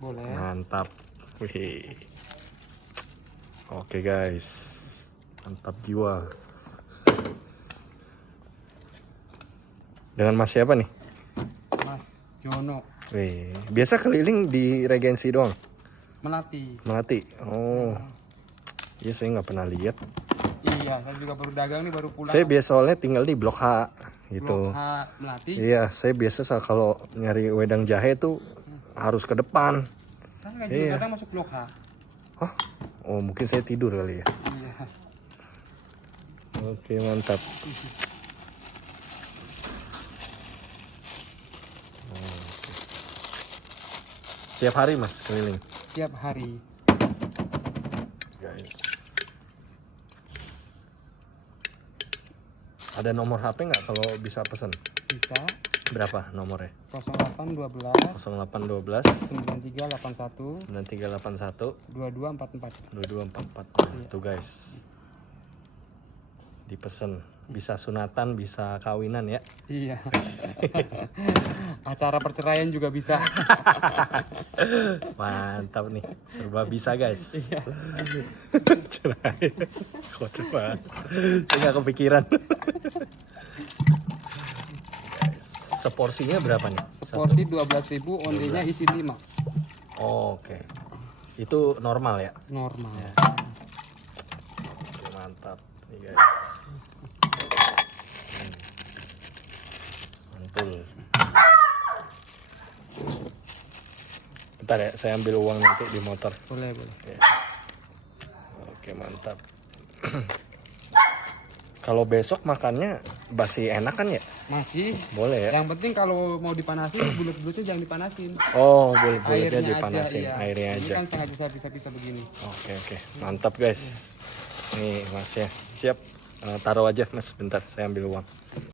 Boleh. Mantap. Wih. Oke guys, mantap jiwa. Dengan Mas siapa nih? Mas Jono. Wih, biasa keliling di Regensi doang. Melati. Oh, iya saya nggak pernah lihat. Iya, saya juga baru dagang nih, baru pulang. Saya biasa soalnya tinggal di Blok H gitu. Blok H Melati. Iya, saya biasa kalau nyari wedang jahe tuh harus ke depan. Saya juga Iya. kadang masuk Blok H. Hah? Oh, mungkin saya tidur kali ya. Iya. Oke, mantap. Tiap hari Mas keliling. Tiap hari. Guys. Ada nomor HP nggak kalau bisa pesan? Bisa. Berapa nomornya? 0812 0812 9381 9381 2244. 2244. Tuh guys. Dipesen, bisa sunatan, bisa kawinan ya. Iya. Acara perceraian juga bisa. Mantap nih, serba bisa guys. Iya. Cerai. Kok cepat? Saya nggak kepikiran. Guys, seporsinya berapa nih? Seporsi 12.000, ondenya isi 5. Oh, oke. Itu normal ya? Normal. Oke, mantap nih guys. Mantul. Bentar ya, saya ambil uang nanti di motor. Boleh. Ya. Oke, mantap. Kalau besok makannya masih enak kan ya? Masih. Boleh ya? Yang penting kalau mau dipanasin, bulut-bulutnya jangan dipanasin. Oh, boleh-bolehnya Airnya dipanasin, aja, iya. airnya Ini aja. kan sengaja saya bisa begini. Oke, mantap guys. Nih Mas ya, siap. Taruh aja Mas, bentar saya ambil uang.